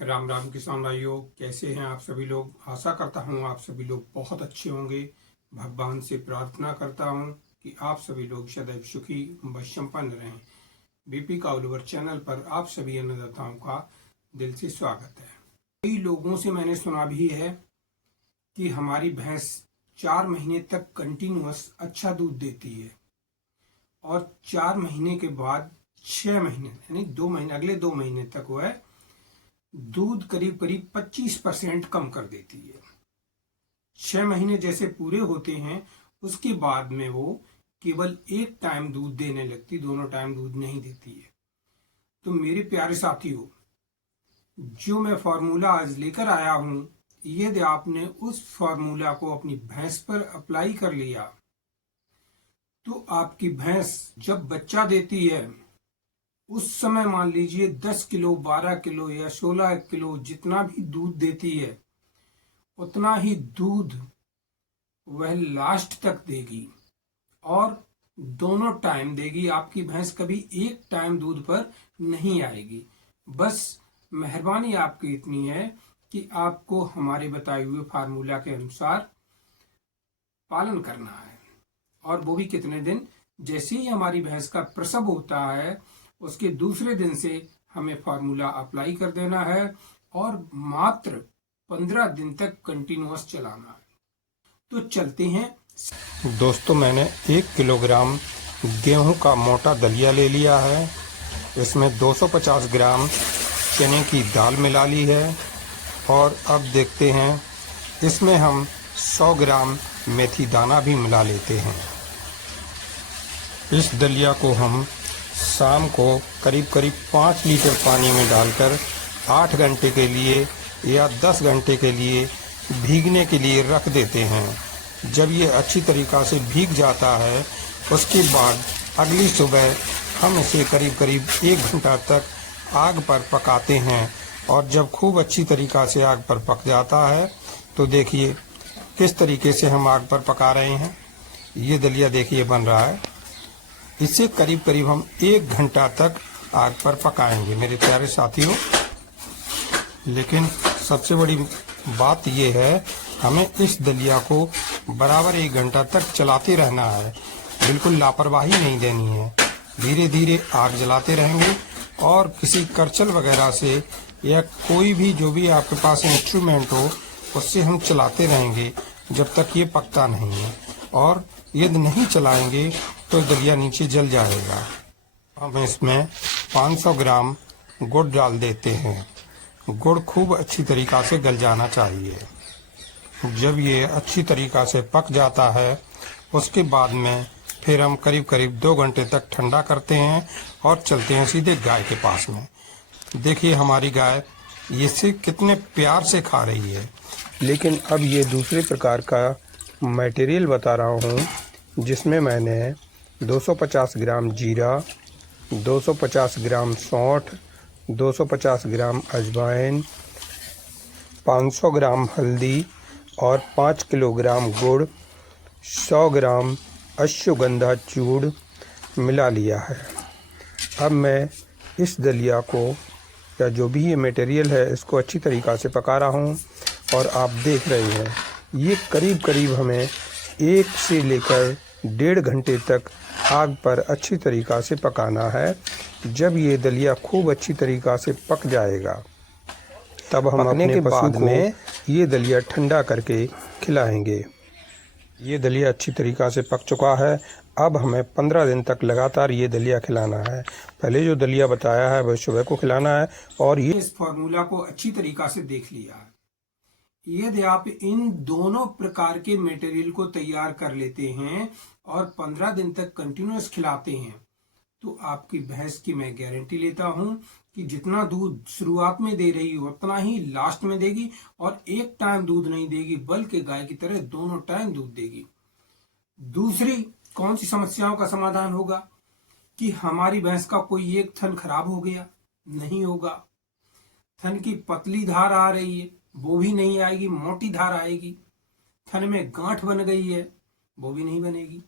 राम राम किसान भाइयों, कैसे हैं आप सभी लोग। आशा करता हूं आप सभी लोग बहुत अच्छे होंगे। भगवान से प्रार्थना करता हूं कि आप सभी लोग सदैव सुखी व संपन्न रहें। बीपी का ऑल ओवर चैनल पर आप सभी अन्नदाताओं का दिल से स्वागत है। कई लोगों से मैंने सुना भी है कि हमारी भैंस 4 महीने तक कंटिन्यूअस अच्छा दूध देती है और 4 महीने के बाद 6 महीने यानी 2 महीने, अगले 2 महीने तक वह दूध करीब करीब 25% कम कर देती है। 6 महीने जैसे पूरे होते हैं उसके बाद में वो केवल एक टाइम दूध देने लगती, दोनों टाइम दूध नहीं देती है। तो मेरे प्यारे साथियों, जो मैं फॉर्मूला आज लेकर आया हूं, यदि आपने उस फॉर्मूला को अपनी भैंस पर अप्लाई कर लिया तो आपकी भैंस जब बच्चा देती है उस समय मान लीजिए 10 किलो, 12 किलो या 16 किलो जितना भी दूध देती है उतना ही दूध वह लास्ट तक देगी और दोनों टाइम देगी। आपकी भैंस कभी एक टाइम दूध पर नहीं आएगी। बस मेहरबानी आपकी इतनी है कि आपको हमारे बताए हुए फार्मूला के अनुसार पालन करना है। और वो भी कितने दिन, जैसे ही हमारी भैंस का प्रसव होता है उसके दूसरे दिन से हमें फार्मूला अप्लाई कर देना है और मात्र 15 दिन तक कंटिन्यूअस चलाना है। तो चलते हैं दोस्तों। मैंने 1 किलोग्राम गेहूं का मोटा दलिया ले लिया है। इसमें 250 ग्राम चने की दाल मिला ली है और अब देखते हैं इसमें हम 100 ग्राम मेथी दाना भी मिला लेते हैं। इस दलिया को हम शाम को करीब करीब 5 लीटर पानी में डालकर 8 घंटे के लिए या 10 घंटे के लिए भीगने के लिए रख देते हैं। जब ये अच्छी तरीक़ा से भीग जाता है उसके बाद अगली सुबह हम इसे करीब करीब 1 घंटा तक आग पर पकाते हैं और जब खूब अच्छी तरीक़ा से आग पर पक जाता है तो देखिए किस तरीके से हम आग पर पका रहे हैं। ये दलिया देखिए बन रहा है। इसे करीब करीब हम 1 घंटा तक आग पर पकाएंगे मेरे प्यारे साथियों। लेकिन सबसे बड़ी बात यह है, हमें इस दलिया को बराबर 1 घंटा तक चलाते रहना है। बिल्कुल लापरवाही नहीं देनी है। धीरे धीरे आग जलाते रहेंगे और किसी करछल वगैरह से या कोई भी जो भी आपके पास इंस्ट्रूमेंट हो उससे हम चलाते रहेंगे जब तक ये पकता नहीं है। और यदि नहीं चलाएंगे तो दलिया नीचे जल जाएगा। हम इसमें 500 ग्राम गुड़ डाल देते हैं। गुड़ खूब अच्छी तरीक़ा से गल जाना चाहिए। जब ये अच्छी तरीक़ा से पक जाता है उसके बाद में फिर हम करीब करीब 2 घंटे तक ठंडा करते हैं और चलते हैं सीधे गाय के पास में। देखिए हमारी गाय इसे कितने प्यार से खा रही है। लेकिन अब ये दूसरे प्रकार का मटेरियल बता रहा हूँ जिसमें मैंने 250 ग्राम जीरा, 250 ग्राम सौंठ, 250 ग्राम अजवाइन, 500 ग्राम हल्दी और 5 किलोग्राम गुड़, 100 ग्राम अश्वगंधा चूर्ण मिला लिया है। अब मैं इस दलिया को या जो भी ये मटेरियल है इसको अच्छी तरीक़ा से पका रहा हूँ और आप देख रहे हैं ये करीब करीब हमें 1 से लेकर 1.5 घंटे तक आग पर अच्छी तरीक़ा से पकाना है। जब ये दलिया खूब अच्छी तरीक़ा से पक जाएगा तब हम अपने पशु को ये दलिया ठंडा करके खिलाएंगे। ये दलिया अच्छी तरीक़ा से पक चुका है। अब हमें 15 दिन तक लगातार ये दलिया खिलाना है। पहले जो दलिया बताया है वह सुबह को खिलाना है। और ये इस फॉर्मूला को अच्छी तरीक़ा से देख लिया है। यदि आप इन दोनों प्रकार के मटेरियल को तैयार कर लेते हैं और 15 दिन तक कंटिन्यूअस खिलाते हैं तो आपकी भैंस की मैं गारंटी लेता हूं कि जितना दूध शुरुआत में दे रही हो उतना ही लास्ट में देगी और एक टाइम दूध नहीं देगी बल्कि गाय की तरह दोनों टाइम दूध देगी। दूसरी कौन सी समस्याओं का समाधान होगा कि हमारी भैंस का कोई एक थन खराब हो गया, नहीं होगा। थन की पतली धार आ रही है, वो भी नहीं आएगी, मोटी धार आएगी। थन में गांठ बन गई है, वो भी नहीं बनेगी।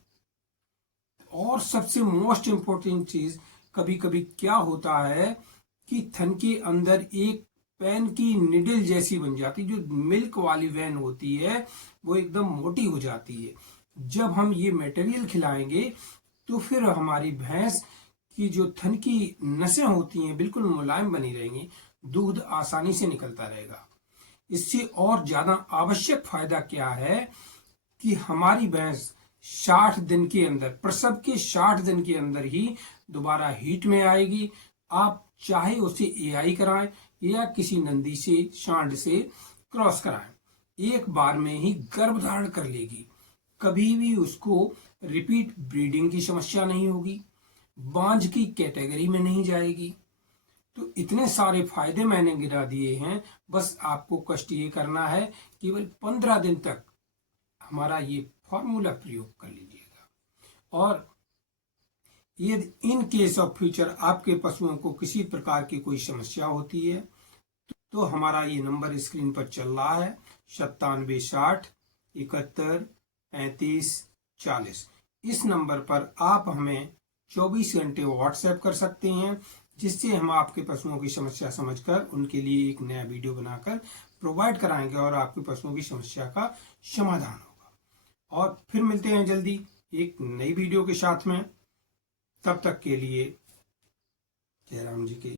और सबसे मोस्ट इंपॉर्टेंट चीज, कभी कभी क्या होता है कि थन के अंदर एक पेन की निडल जैसी बन जाती है। जो मिल्क वाली वैन होती है वो एकदम मोटी हो जाती है। जब हम ये मटेरियल खिलाएंगे तो फिर हमारी भैंस की जो थन की नसें होती हैं बिल्कुल मुलायम बनी रहेंगी, दूध आसानी से निकलता रहेगा। इससे और ज्यादा आवश्यक फायदा क्या है कि हमारी भैंस 60 दिन के अंदर, प्रसव के 60 दिन के अंदर ही दोबारा हीट में आएगी। आप चाहे उसे एआई कराएं या किसी नंदी से, सांड से क्रॉस कराएं, एक बार में ही गर्भ धारण कर लेगी। कभी भी उसको रिपीट ब्रीडिंग की समस्या नहीं होगी, बांझ की कैटेगरी में नहीं जाएगी। तो इतने सारे फायदे मैंने गिरा दिए हैं, बस आपको कष्ट ये करना है, केवल 15 दिन तक हमारा ये फॉर्मूला प्रयोग कर लीजिएगा। और यदि इन केस ऑफ फ्यूचर आपके पशुओं को किसी प्रकार की कोई समस्या होती है तो हमारा ये नंबर स्क्रीन पर चल रहा है 9760713540। इस नंबर पर आप हमें 24 घंटे व्हाट्सएप कर सकते हैं, जिससे हम आपके पशुओं की समस्या समझकर उनके लिए एक नया वीडियो बनाकर प्रोवाइड कराएंगे और आपके पशुओं की समस्या का समाधान होगा। और फिर मिलते हैं जल्दी एक नई वीडियो के साथ में। तब तक के लिए जय राम जी के